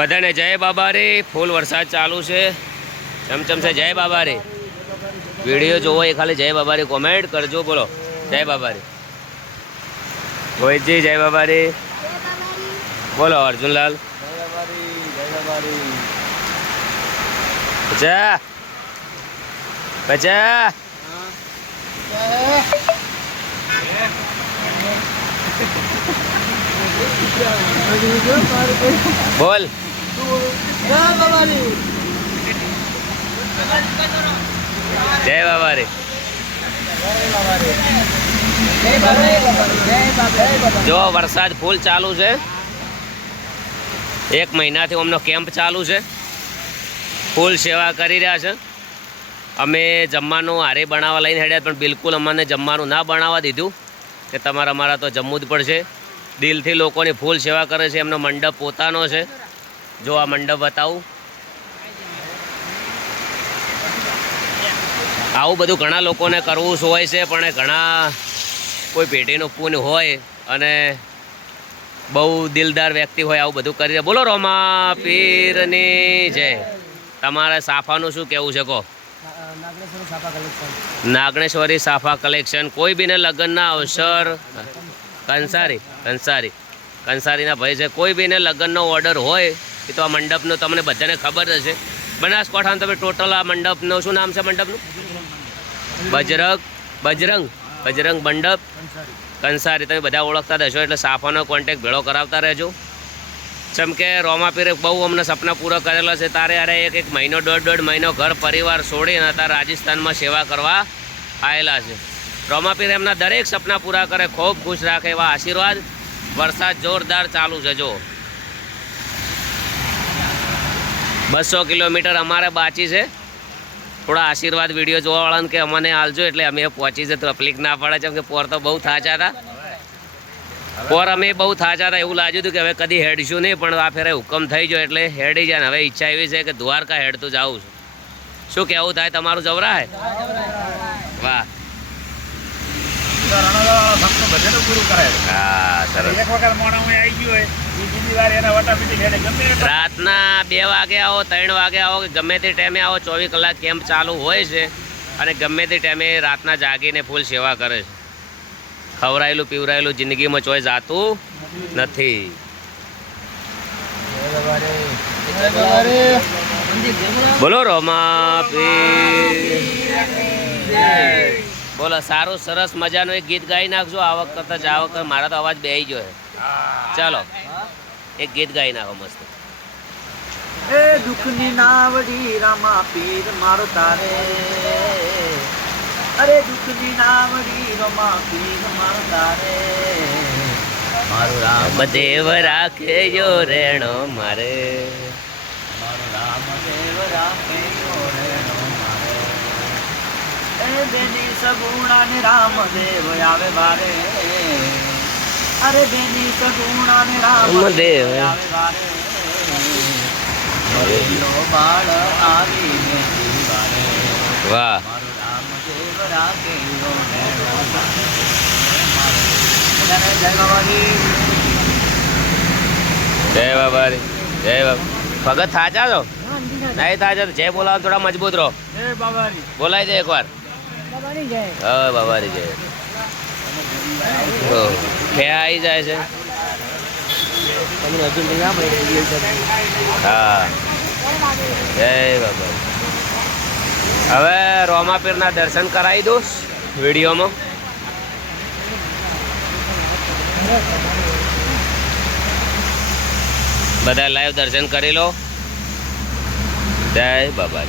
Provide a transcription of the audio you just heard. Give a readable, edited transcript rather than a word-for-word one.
બધાને જય બાબા રે. ફૂલ વરસાદ ચાલુ છે, ચમચમ છે. જય બાબા રે. વિડીયો જોવો એ ખાલી જય બાબા રે કોમેન્ટ કરજો. બોલો જય બાબા રે. રોહિતજી જય બાબા રે. બોલો અર્જુનલાલ બચા બચા. બોલ જય બાબા રે. જો વરસાદ ફૂલ ચાલુ છે. 1 મહિનાથી અમનો કેમ્પ ચાલુ છે. ફૂલ સેવા કરી રહ્યા છે. અમે જમવાનું હારે બનાવવા લઈને હેડ્યા, પણ બિલકુલ અમને જમવાનું ના બનાવવા દીધું કે તમારે અમારા તો જમવું જ પડશે. દિલથી લોકોની ફૂલ સેવા કરે છે. એમનો મંડપ પોતાનો છે. જો આ મંડપ બતાવું. આવું બધું ઘણા લોકોને કરવું હોય છે, પણ ઘણા કોઈ પેઢીનું પૂન હોય અને બહુ દિલદાર વ્યક્તિ હોય આવું બધું કરી દે. બોલો રોમા પીરની જય. તમારે સાફાનું શું કહેવું છે કહો? નાગણેશ્વરી સાફા કલેક્શન. કોઈ બીને લગ્નના અવસર કંસારીના ભાઈ છે. કોઈ બીને લગ્નનો ઓર્ડર હોય એ તો આ મંડપનો તમને બધાને ખબર હશે. બનાસકાંઠામાં તમે ટોટલ આ મંડપનું શું નામ છે મંડપનું? બજરંગ મંડપ કંસારી. તમે બધા ઓળખતા હશો એટલે સાફાનો કોન્ટેક્ટ ભેળો કરાવતા રહેજો. જેમ કે રોમાપીરે બહુ અમને સપના પૂરા કરેલા છે. તારે અરે એક મહિનો દોઢ મહિનો ઘર પરિવાર છોડીને અત્યારે રાજસ્થાનમાં સેવા કરવા આવેલા છે. રોમાપીર એમના દરેક સપના પૂરા કરે, ખૂબ ખુશ રાખે એવા આશીર્વાદ. વરસાદ જોરદાર ચાલુ છે. જો 200 કિલોમીટર અમારે બાકી છે. થોડા આશીર્વાદ વિડીયો જોવાવાળાને કે અમને હાલજો એટલે અમે પહોંચી છે. તકલીફ ના પડે. જેમ કે પોર તો બહુ થાચા હતા. પોર અમે બહુ થાચા હતા. એવું લાગ્યું હતું કે હવે કદી હેડશું નહીં, પણ આ ફેરે હુકમ થઈ ગયો એટલે હેડી જાય. હવે ઈચ્છા એવી છે કે દ્વારકા હેડતું જાઉં છું. શું કહેવું થાય તમારું? જવરા હે? વાહ. રાતના 2 વાગે આવો, 3 વાગે આવો, કે ગમે તે ટાઈમે આવો, 24 કલાક કેમ્પ ચાલુ હોય છે. અને ગમે તે ટાઈમે રાતના જાગીને ફૂલ સેવા કરે છે. ખવરાયેલું પીવરાયેલું જિંદગીમાં ચોય જાતું નથી. બોલો રોમા બોલો. સારું સરસ મજાનું એક ગીત ગાઈ નાખજો. આ વખતે જ આ વખતે મારા તો અવાજ બેહી ગયો છે. ચાલો એક ગીત ગાઈ નાખો મસ્ત. એ દુઃખની નાવડી રામા પીર મારો તારે. અરે દુઃખની નાવડી રામા પીર મારો તારે. મારું રામદેવ રાખે યો રેણો મારે. મારું રામદેવ રાખે યો રેણો મારે. એ બેની સગુણા ને રામદેવ આવે બારે. અરે બેની સગુણા ને રામદેવ આવે બારે. બાળ આવીને જીવારે. વાહ. મારું રામદેવ રાખે યો રેણો મારે. જય બાબા રે. જય બાબા. ભગત થાચા છો? નહીં થાચા તો જય બોલાવો. થોડા મજબૂત રહો. બોલાય દે એકવાર. હા બાબારી જય. ફે આવી જાય છે. હા જય બાબા. હવે રોમાપીરના દર્શન કરાવી દઉં વિડીયોમાં. બધા લાઈવ દર્શન કરી લો. જય બાબા.